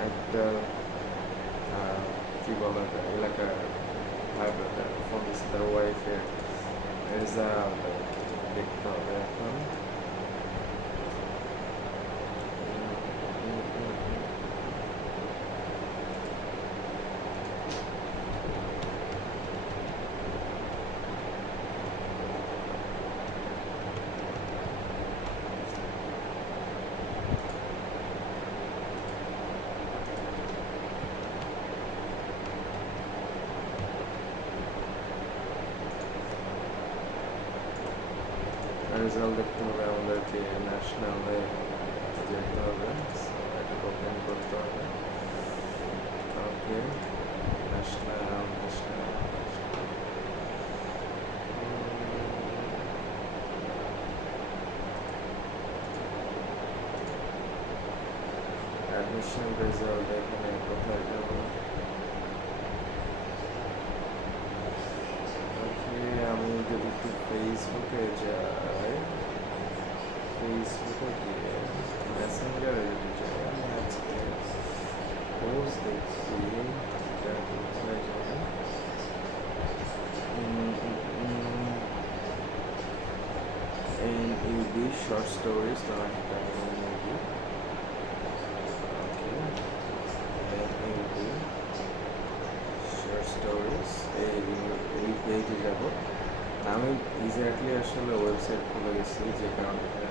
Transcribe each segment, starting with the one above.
একটা আহ, কি বলে ওটা, এলাকার ভাই ব্রাদার ফোন দিচ্ছে তার ওয়াইফের রেজাল্ট দেখতে হবে এখন রেজাল্ট দেখতে হবে, আমাদেরকে ন্যাশনালে যেতে হবে এটাকে ওপেন করতে হবে। Okay national national admission result এখানে কোথায় যাব? আমি যদি একটু ফেসবুকে যাই ফেসবুকে মেসেঞ্জারে যদি যাই আমি আজকে পোস্ট দেখছি এটা কোথায় যাবে এন ইউবি শর্ট স্টোরিজ নামে একটা movie okay N U B short stories এই এই পেজে যাব আমি এক্স্যাক্টলি আসলে ওয়েবসাইট খুলে গেছি যে কারণে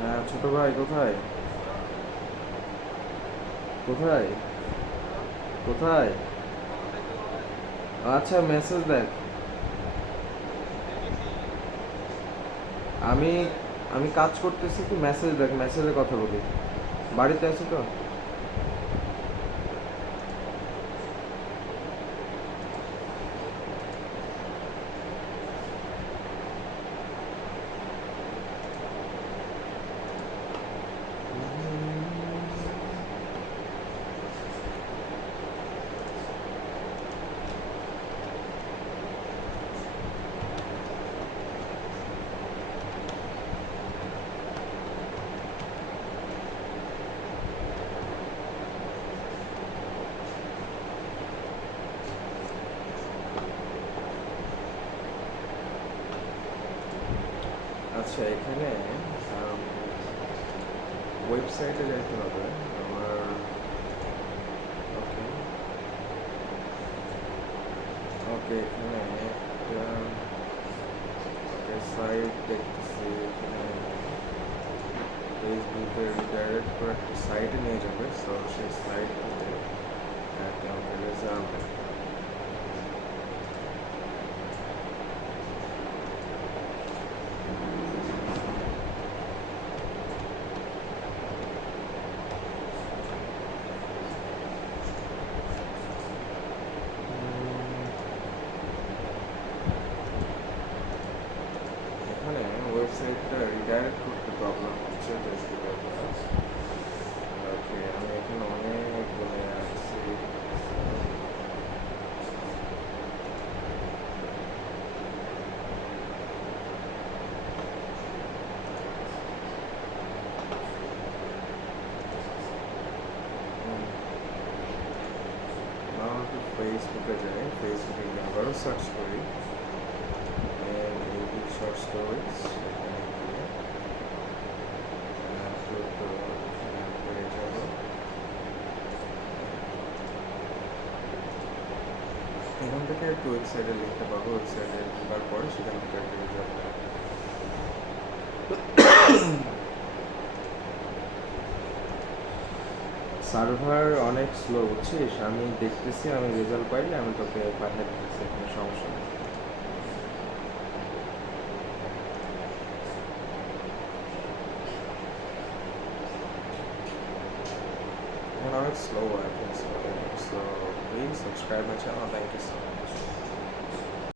হ্যাঁ ছোট ভাই কোথায়? কোথায়? কোথায়? আচ্ছা মেসেজ দেখ। আমি আমি কাজ করতেছি কি মেসেজ দেখ মেসেজে কথা বলি। বাড়িতে আছি তো? আচ্ছা এখানে ওয়েবসাইটে যাইতে হবে, আমার ওকে ওকে এখানে একটা ওকে সাইট দেখতেছি, এখানে ফেসবুকের ডাইরেক্ট করে একটা সাইটে নিয়ে যাবে সো সেই সাইট থেকে একটা আমাকে রেজাল্ট এখানে ওয়েবসাইটটা রিডাইরেক্ট করতে প্রবলেম হচ্ছে ফেসবুকের ওকে আমি এখানে অনেক বলে আসছি আমরা একটু ফেসবুকে যাই ফেসবুকে গিয়ে আবারও সার্চ করি and এই শর্ট স্টোরিজ এখানে গিয়ে আহ, তো তো এখানে পেয়ে যাব এখান থেকে একটু ওয়েবসাইটে লিখতে পারব ওয়েবসাইটে ঢোকার পরে সেখান থেকে একটা রেজাল্ট সার্ভার অনেক স্লো বুঝছিস? আমি দেখতেছি, আমি রেজাল্ট পাইলে আমি তোকে পাঠিয়ে দিতেছি, কোনো সমস্যা নেই। অনেক I think so. So please subscribe my channel. Thank you so much.